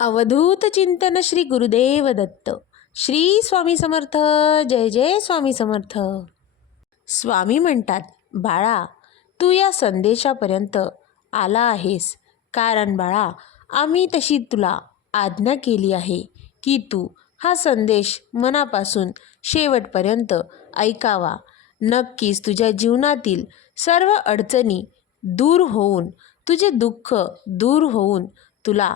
अवधूत चिंतन श्री गुरुदेव दत्त. श्री स्वामी समर्थ. जय जय स्वामी समर्थ. स्वामी म्हणतात, बाळा, तू या संदेशापर्यंत आला आहेस कारण बाळा, आम्ही तशी तुला आज्ञा केली आहे की तू हा संदेश मनापासून शेवटपर्यंत ऐकावा. नक्कीच तुझ्या जीवनातील सर्व अडचणी दूर होऊन, तुझे दुःख दूर होऊन तुला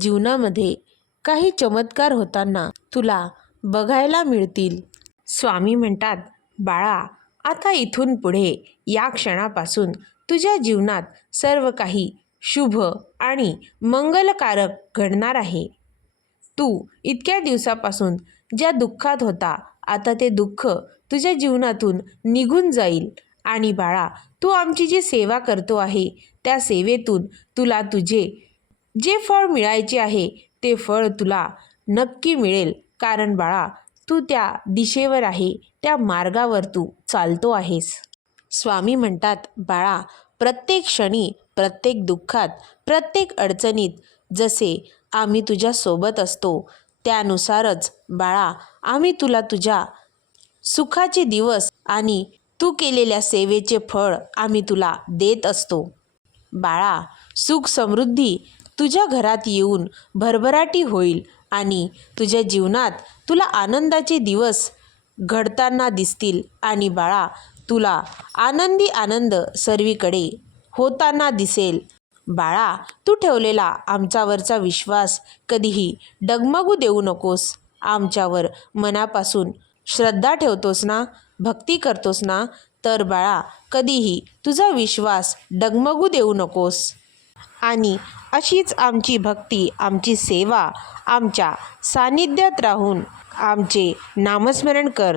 जीवनामध्ये काही चमत्कार होताना तुला बघायला मिळतील. स्वामी म्हणतात, बाळा, आता इथून पुढे या क्षणापासून तुझ्या जीवनात सर्व काही शुभ आणि मंगलकारक घडणार आहे. तू इतक्या दिवसापासून ज्या दुःखात होता, आता ते दुःख तुझ्या जीवनातून निघून जाईल. आणि बाळा, तू आमची जी सेवा करतो आहे त्या सेवेतून तुला तुझे जे फळ मिळायचे आहे ते फळ तुला नक्की मिळेल. कारण बाळा, तू त्या दिशेवर आहे, त्या मार्गावर तू चालतो आहेस. स्वामी म्हणतात, बाळा, प्रत्येक क्षणी, प्रत्येक दुःखात, प्रत्येक अडचणीत जसे आम्ही तुझ्या सोबत असतो त्यानुसारच बाळा, आम्ही तुला तुझ्या सुखाचे दिवस आणि तू केलेल्या सेवेचे फळ आम्ही तुला देत असतो. बाळा, सुख समृद्धी तुझ्या घरात येऊन भरभराटी होईल आणि तुझ्या जीवनात तुला आनंदाचे दिवस घडताना दिसतील. आणि बाळा, तुला आनंदी आनंद सर्वीकडे होताना दिसेल. बाळा, तू ठेवलेला आमच्यावरचा विश्वास कधीही डगमगू देऊ नकोस. आमच्यावर मनापासून श्रद्धा ठेवतोस ना, भक्ती करतोस ना, तर बाळा, कधीही तुझा विश्वास डगमगू देऊ नकोस. आणि अशीच आमची भक्ती, आमची सेवा, आमच्या सानिध्यात राहून आमचे नामस्मरण कर.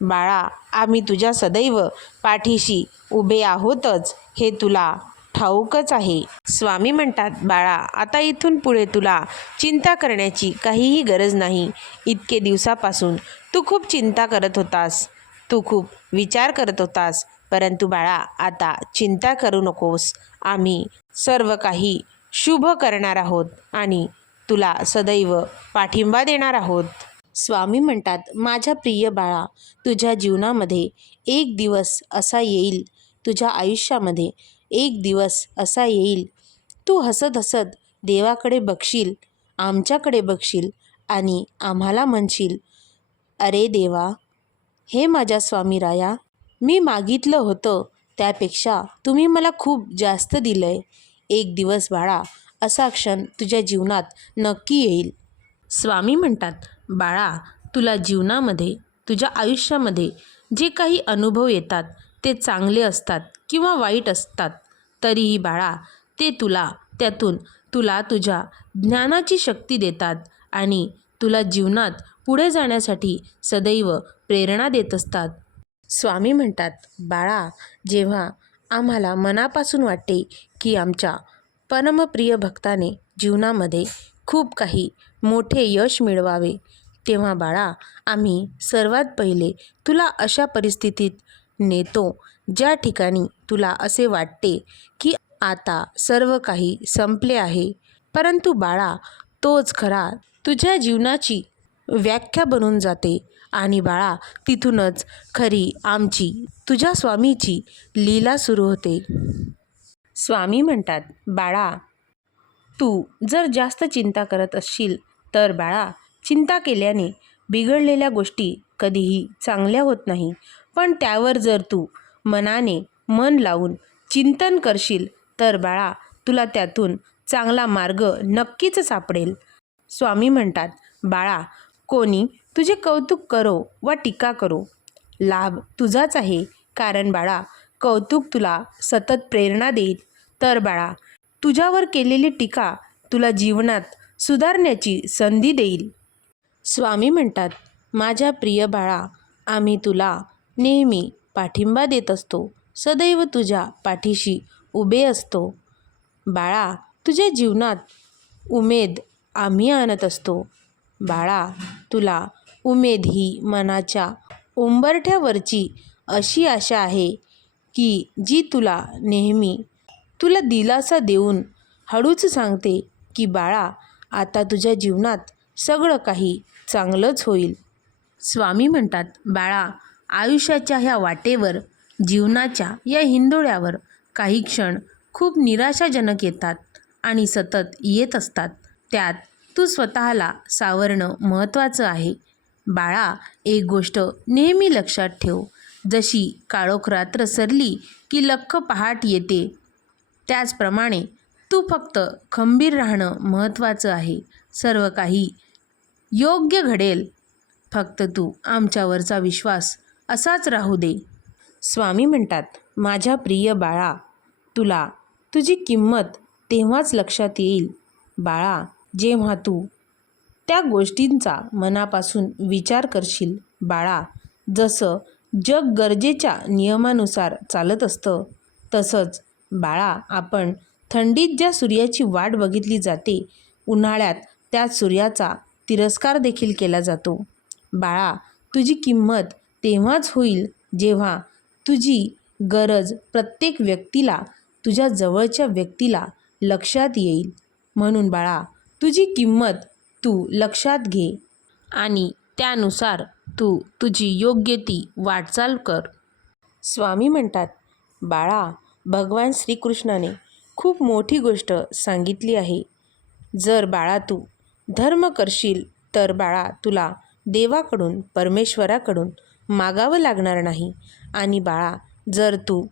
बाळा, आम्ही तुझ्या सदैव पाठीशी उभे आहोतच, हे तुला ठाऊकच आहे. स्वामी म्हणतात, बाळा, आता इथून पुढे तुला चिंता करण्याची काहीही गरज नाही. इतके दिवसापासून तू खूप चिंता करत होतास, तू खूप विचार करत होतास, परंतु बाळा, आता चिंता करू नकोस. आम्ही सर्व काही शुभ करणार आहोत आणि तुला सदैव पाठिंबा देणार आहोत. स्वामी म्हणतात, माझ्या प्रिय बाळा, तुझ्या जीवनामध्ये एक दिवस असा येईल, तुझ्या आयुष्यामध्ये एक दिवस असा येईल, तू हसत हसत देवाकडे बघशील, आमच्याकडे बघशील आणि आम्हाला म्हणशील, अरे देवा, हे माझ्या स्वामी राया, मी मागितलं होतं त्यापेक्षा तुम्ही मला खूप जास्त दिलं आहे. एक दिवस बाळा, असा क्षण तुझ्या जीवनात नक्की येईल. स्वामी म्हणतात, बाळा, तुला जीवनामध्ये, तुझ्या आयुष्यामध्ये जे काही अनुभव येतात ते चांगले असतात किंवा वाईट असतात, तरीही बाळा, ते त्यातून तुला तुझ्या ज्ञानाची शक्ती देतात आणि तुला जीवनात पुढे जाण्यासाठी सदैव प्रेरणा देत असतात. स्वामी म्हणतात, बाळा, जेव्हा आम्हाला मनापासून वाटते की आमच्या परमप्रिय भक्ताने जीवनामध्ये खूप काही मोठे यश मिळवावे, तेव्हा बाळा, आम्ही सर्वात पहिले तुला अशा परिस्थितीत नेतो ज्या ठिकाणी तुला असे वाटते की आता सर्व काही संपले आहे. परंतु बाळा, तोच खरा तुझ्या जीवनाची व्याख्या बनून जाते. आणि बाळा, तिथूनच खरी आमची, तुझ्या स्वामीची लीला सुरू होते. स्वामी म्हणतात, बाळा, तू जर जास्त चिंता करत असशील तर बाळा, चिंता केल्याने बिघडलेल्या गोष्टी कधीही चांगल्या होत नाही. पण त्यावर जर तू मनाने मन लावून चिंतन करशील तर बाळा, तुला त्यातून चांगला मार्ग नक्कीच सापडेल. स्वामी म्हणतात, बाळा, कोणी तुझे कौतुक करो वा टीका करो, लाभ तुझाच आहे. कारण बाळा, कौतुक तुला सतत प्रेरणा देईल, तर बाळा, तुझ्यावर केलेली टीका तुला जीवनात सुधारण्याची संधी देईल. स्वामी म्हणतात, माझ्या प्रिय बाळा, आम्ही तुला नेहमी पाठिंबा देत असतो, सदैव तुझ्या पाठीशी उभे असतो. बाळा, तुझ्या जीवनात उमेद आम्ही आणत असतो. बाळा, तुला उमेद ही मनाच्या उंबरठ्यावरची अशी आशा आहे की जी तुला नेहमी दिलासा देऊन हळूच सांगते की बाळा, आता तुझ्या जीवनात सगळं काही चांगलंच होईल. स्वामी म्हणतात, बाळा, आयुष्याच्या ह्या वाटेवर, जीवनाच्या या हिंदोळ्यावर काही क्षण खूप निराशाजनक येतात आणि सतत येत असतात. त्यात तू स्वतःला सावरणं महत्त्वाचं आहे. बाळा, एक गोष्ट नेहमी लक्षात ठेव. जशी काळोख रात्र सरली की लख्ख पहाट येते, त्याचप्रमाणे तू फक्त खंबीर राहणं महत्त्वाचं आहे. सर्व काही योग्य घडेल. फक्त तू आमच्यावरचा विश्वास असाच राहू दे. स्वामी म्हणतात, माझ्या प्रिय बाळा, तुला तुझी किंमत तेव्हाच लक्षात येईल बाळा, जेव्हा तू त्या गोष्टींचा मनापासून विचार करशील. बाळा, जसं जग गरजेच्या नियमानुसार चालत असतं, तसंच बाळा, आपण थंडीत ज्या सूर्याची वाट बघितली जाते, उन्हाळ्यात त्या सूर्याचा तिरस्कार देखील केला जातो. बाळा, तुझी किंमत तेव्हाच होईल जेव्हा तुझी गरज प्रत्येक व्यक्तीला, तुझ्या जवळच्या व्यक्तीला लक्षात येईल. म्हणून बाळा, तुझी किंमत तू लक्षात घे आणि त्यानुसार तू तुझी योग्य ती वाटचाल कर. स्वामी म्हणतात, बाळा, भगवान श्रीकृष्णाने खूप मोठी गोष्ट सांगितली आहे. जर बाळा तू धर्म करशील तर बाळा तुला देवाकडून, परमेश्वराकडून मागावं लागणार नाही. आणि बाळा, जर तू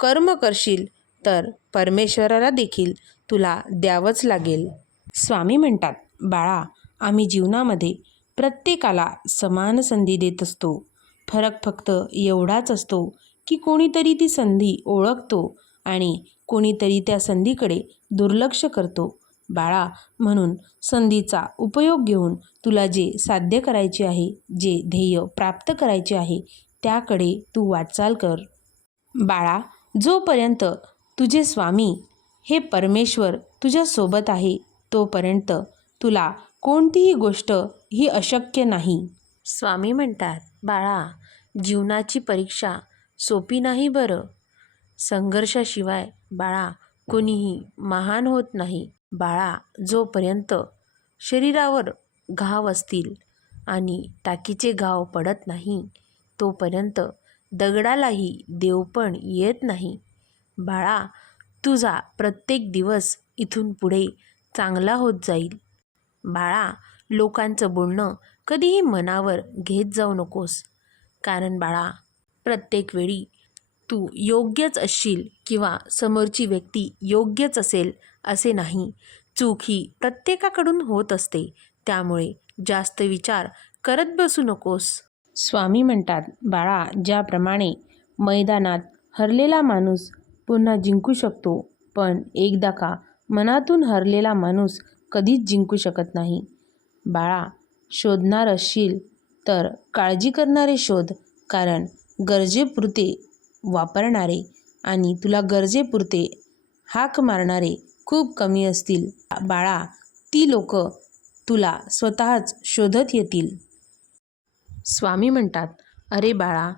कर्म करशील तर परमेश्वराला देखील तुला द्यावंच लागेल. स्वामी म्हणतात, बाळा, आम्ही जीवनामध्ये प्रत्येकाला समान संधी देत असतो. फरक फक्त एवढाच असतो की कोणीतरी ती संधी ओळखतो आणि कोणीतरी त्या संधीकडे दुर्लक्ष करतो. बाळा, म्हणून संधीचा उपयोग घेऊन तुला जे साध्य करायचे आहे, जे ध्येय प्राप्त करायचे आहे, त्याकडे तू वाटचाल कर. बाळा, जोपर्यंत तुझे स्वामी हे परमेश्वर तुझ्यासोबत आहे, तोपर्यंत तुला कोणतीही गोष्ट ही अशक्य नाही. स्वामी म्हणतात, बाळा, जीवनाची परीक्षा सोपी नाही बरं. संघर्षाशिवाय बाळा कोणीही महान होत नाही. बाळा, जोपर्यंत शरीरावर घाव असतील आणि टाकीचे घाव पडत नाही, तोपर्यंत दगडालाही देवपण येत नाही. बाळा, तुझा प्रत्येक दिवस इथून पुढे चांगला होत जाईल. बाळा, लोकांचं बोलणं कधीही मनावर घेत जाऊ नकोस. कारण बाळा, प्रत्येक वेळी तू योग्यच असशील किंवा समोरची व्यक्ती योग्यच असेल असे नाही. चूक ही प्रत्येकाकडून होत असते. त्यामुळे जास्त विचार करत बसू नकोस. स्वामी म्हणतात, बाळा, ज्याप्रमाणे मैदानात हरलेला माणूस पुन्हा जिंकू शकतो, पण एकदा का मनातून हरलेला माणूस कधीच जिंकू शकत नाही. बाळा, शोधणार असशील तर काळजी करणारे शोध. कारण गरजेपुरते वापरणारे आणि तुला गरजेपुरते हाक मारणारे खूप कमी असतील. बाळा, ती लोक तुला स्वतःच शोधत येतील. स्वामी म्हणतात, अरे बाळा,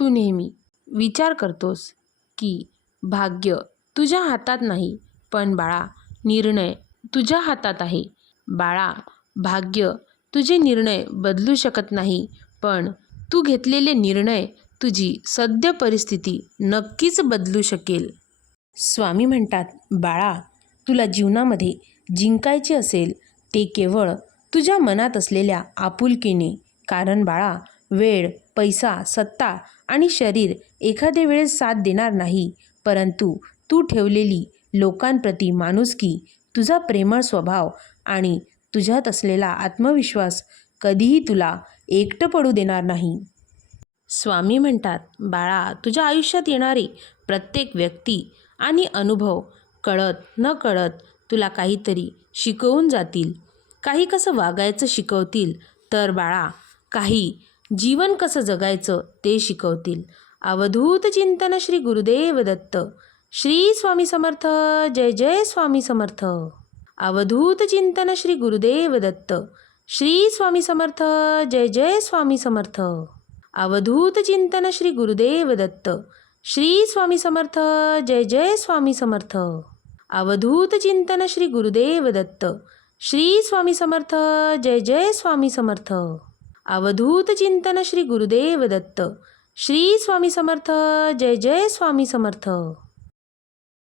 तू नेहमी विचार करतोस की भाग्य तुझ्या हातात नाही, पण बाळा, निर्णय तुझ्या हातात आहे. बाळा, भाग्य तुझे निर्णय बदलू शकत नाही, पण तू घेतलेले निर्णय तुझी सद्य परिस्थिती नक्कीच बदलू शकेल. स्वामी म्हणतात, बाळा, तुला जीवनामध्ये जिंकायचे असेल ते केवळ तुझ्या मनात असलेल्या आपुलकीने. कारण बाळा, वेळ, पैसा, सत्ता आणि शरीर एखाद्या वेळेस साथ देणार नाही, परंतु तू ठेवलेली लोकांप्रती माणुसकी, तुझा प्रेमळ स्वभाव आणि तुझ्यात असलेला आत्मविश्वास कधीही तुला एकटं पडू देणार नाही. स्वामी म्हणतात, बाळा, तुझ्या आयुष्यात येणारी प्रत्येक व्यक्ती आणि अनुभव कळत न कळत तुला काहीतरी शिकवून जातील. काही कसं वागायचं शिकवतील, तर बाळा काही जीवन कसं जगायचं ते शिकवतील. अवधूत चिंतन श्री गुरुदेव दत्त. श्री स्वामी समर्थ. जय जय स्वामी समर्थ. अवधूत चिंतन श्री गुरुदेव दत्त. श्री स्वामी समर्थ. जय जय स्वामी समर्थ. अवधूत चिंतन श्री गुरुदेव दत्त. श्री स्वामी समर्थ. जय जय स्वामी समर्थ. अवधूत चिंतन श्री गुरुदेव दत्त. श्री स्वामी समर्थ. जय जय स्वामी समर्थ. अवधूत चिंतन श्री गुरुदेव दत्त. श्री स्वामी समर्थ. जय जय स्वामी समर्थ.